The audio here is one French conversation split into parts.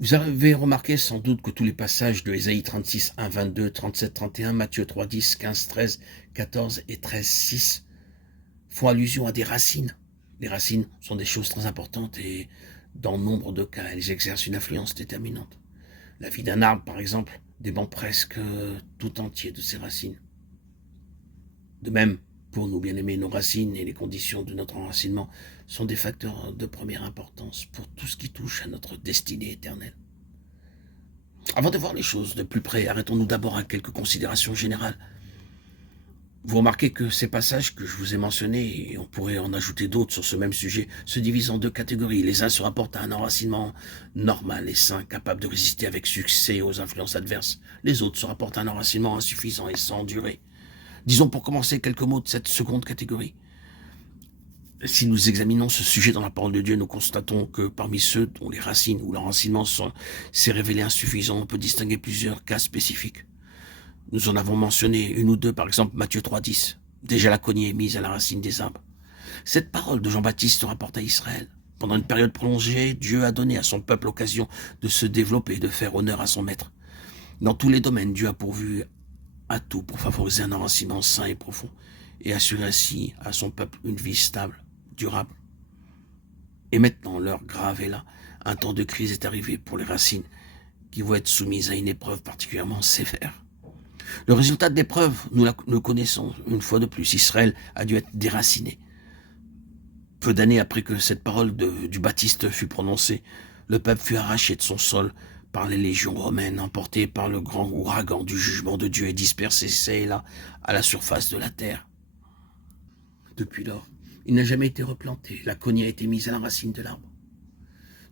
Vous avez remarqué sans doute que tous les passages de Ésaïe 36, 1, 22, 37, 31, Matthieu 3, 10, 15, 13, 14 et 13, 6 font allusion à des racines. Les racines sont des choses très importantes et dans nombre de cas, elles exercent une influence déterminante. La vie d'un arbre, par exemple, dépend presque tout entier de ses racines. De même, pour nous bien-aimer, nos racines et les conditions de notre enracinement sont des facteurs de première importance pour tout ce qui touche à notre destinée éternelle. Avant de voir les choses de plus près, arrêtons-nous d'abord à quelques considérations générales. Vous remarquez que ces passages que je vous ai mentionnés, et on pourrait en ajouter d'autres sur ce même sujet, se divisent en deux catégories. Les uns se rapportent à un enracinement normal et sain, capable de résister avec succès aux influences adverses. Les autres se rapportent à un enracinement insuffisant et sans durée. Disons pour commencer quelques mots de cette seconde catégorie. Si nous examinons ce sujet dans la parole de Dieu, nous constatons que parmi ceux dont les racines ou l'enracinement s'est révélé insuffisant, on peut distinguer plusieurs cas spécifiques. Nous en avons mentionné une ou deux, par exemple Matthieu 3,10. Déjà la cognée est mise à la racine des arbres. Cette parole de Jean-Baptiste rapporte à Israël. Pendant une période prolongée, Dieu a donné à son peuple l'occasion de se développer et de faire honneur à son maître. Dans tous les domaines, Dieu a pourvu à tout pour favoriser un enracinement sain et profond et assurer ainsi à son peuple une vie stable, durable. Et maintenant, l'heure grave est là. Un temps de crise est arrivé pour les racines qui vont être soumises à une épreuve particulièrement sévère. Le résultat de l'épreuve, nous le connaissons une fois de plus. Israël a dû être déraciné. Peu d'années après que cette parole du Baptiste fut prononcée, le peuple fut arraché de son sol par les légions romaines, emporté par le grand ouragan du jugement de Dieu et dispersé çà et là à la surface de la terre. Depuis lors, il n'a jamais été replanté. La cognée a été mise à la racine de l'arbre.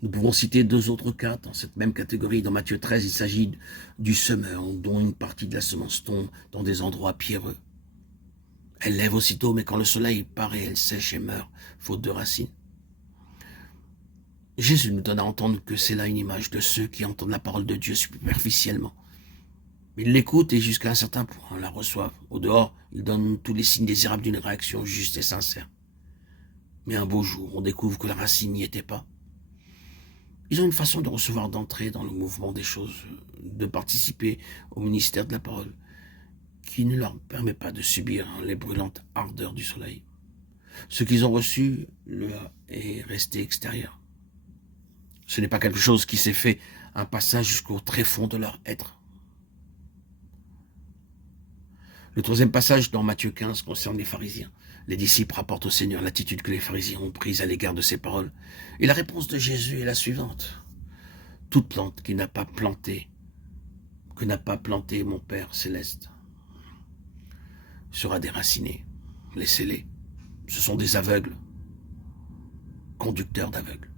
Nous pouvons citer deux autres cas dans cette même catégorie. Dans Matthieu 13, il s'agit du semeur, dont une partie de la semence tombe dans des endroits pierreux. Elle lève aussitôt, mais quand le soleil paraît, elle sèche et meurt, faute de racines. Jésus nous donne à entendre que c'est là une image de ceux qui entendent la parole de Dieu superficiellement. Ils l'écoutent et jusqu'à un certain point la reçoivent. Au dehors, ils donnent tous les signes désirables d'une réaction juste et sincère. Mais un beau jour, on découvre que la racine n'y était pas. Ils ont une façon de recevoir, d'entrer dans le mouvement des choses, de participer au ministère de la parole, qui ne leur permet pas de subir les brûlantes ardeurs du soleil. Ce qu'ils ont reçu leur est resté extérieur. Ce n'est pas quelque chose qui s'est fait un passage jusqu'au tréfonds de leur être. Le troisième passage dans Matthieu 15 concerne les pharisiens. Les disciples rapportent au Seigneur l'attitude que les pharisiens ont prise à l'égard de ces paroles. Et la réponse de Jésus est la suivante. Toute plante que n'a pas planté mon Père céleste, sera déracinée. Laissez-les. Ce sont des aveugles, conducteurs d'aveugles.